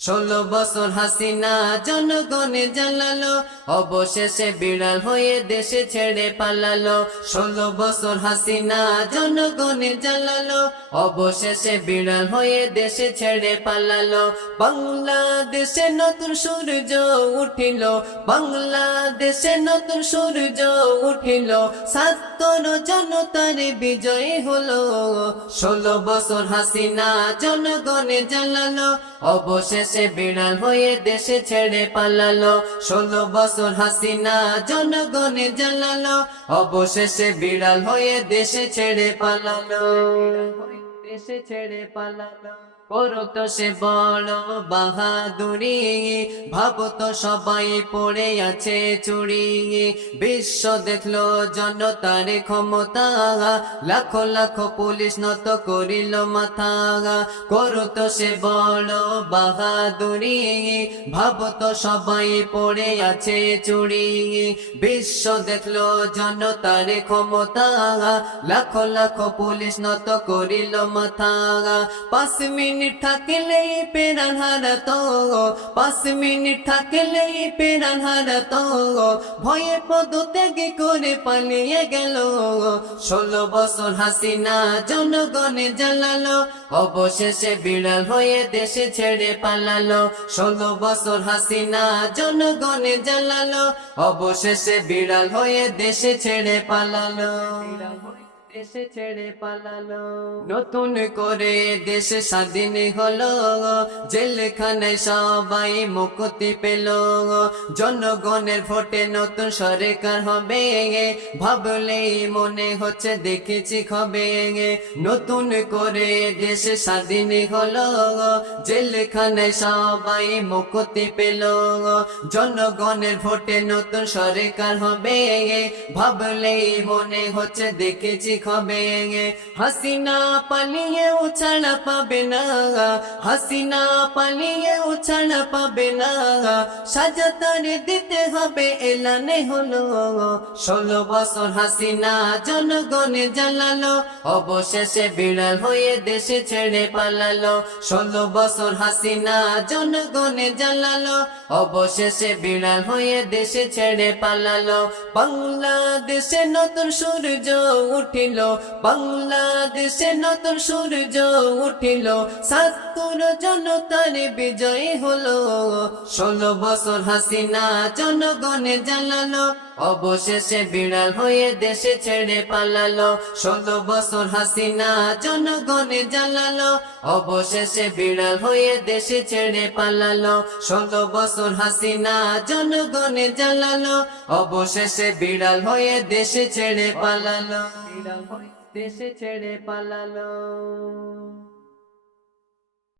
ষোলো বছর হাসিনা জনগণে জ্বালালো। অবশেষে বিড়াল হয়ে দেশে ছেড়ে পালালো। ষোলো বছর হাসিনা জনগণে জ্বালালো। অবশেষে বিড়াল হয়ে দেশে ছেড়ে পালালো। বাংলাদেশে নতুন সূর্য উঠিল। বাংলাদেশে নতুন সূর্য উঠিল। সাত্তর জনতার বিজয় হলো। ষোলো বছর হাসিনা জনগণে জ্বালালো। অবশেষে বিড়াল হয়ে দেশে ছেড়ে পালালো। ষোলো বছর হাসিনা জনগণে জ্বালালো। অবশেষে বিড়াল হয়ে দেশে ছেড়ে পালালো। দেশে ছেড়ে করো তো সে বড় বাহাদুরি। ভাবো তো সবাই পড়ে আছে চুরি। বিশ্ব দেখল জনতার ক্ষমতা। লাখ লাখ পুলিশ নত করিল মাথা। করো তো সে বড় বাহাদুরি। ভাবো তো সবাই পড়ে আছে চুরি। বিশ্ব দেখল জনতার ক্ষমতা। লাখো লাখ পুলিশ নত করিল মাথা পাঁচ মিনিট থাকলেই পেরান হারাতো পাঁচ মিনিট থাকলেই পেরান হারাতো ভয়ে পদ ত্যাগে করে পালিয়ে গেল ষোলো বছর হাসিনা জনগণে জ্বালালো। অবশেষে বিড়াল হয়ে দেশে ছেড়ে পালালো। ষোলো বছর হাসিনা জনগণে জ্বালালো। অবশেষে বিড়াল হয়ে দেশে ছেড়ে পালালো। দেশে ছেড়ে পালালো। নতুন করে দেশে স্বাধীন হলো। জেলখানায় সবাই মুক্তি পেল। জনগণের ভোটে নতুন সরকার হবে। ভাবলেই মনে হচ্ছে দেখেছি খবে নতুন করে দেশে স্বাধীন হলো। জেলখানায় সবাই মুক্তি পেল। জনগণের ভোটে নতুন সরকার হবে। ভাবলেই মনে হচ্ছে দেখেছি খবে হাসিনা পালিয়ে উছাড়া পাবে না হাসিনা পালিয়ে উছাড়া পাবে না সাজতারে দিতে হবে এলানে হলো ষোলো বছর হাসিনা জনগণে জ্বালালো অবশেষে বিড়াল হয়ে দেশে ছেড়ে পালালো ষোলো বছর হাসিনা জনগণে জ্বালালো অবশেষে বিড়াল হয়ে দেশে ছেড়ে পালালো বাংলাদেশে নতুন সূর্য উঠিল, বাংলাদেশে নতুন সূর্য উঠিল, সাত্তর জনতার বিজয় হলো। ষোলো বছর হাসিনা জনগণে জ্বালালো, অবশেষে বিড়াল হয়ে দেশে ছেড়ে পালালো। ষোলো বছর হাসিনা জনগণে জ্বালালো, অবশেষে বিড়াল হয়ে দেশে ছেড়ে পালালো। ষোলো বছর হাসিনা জনগণে জ্বালালো, অবশেষে বিড়াল হয়ে দেশে ছেড়ে পালালো। দেশে ছেড়ে পালালো।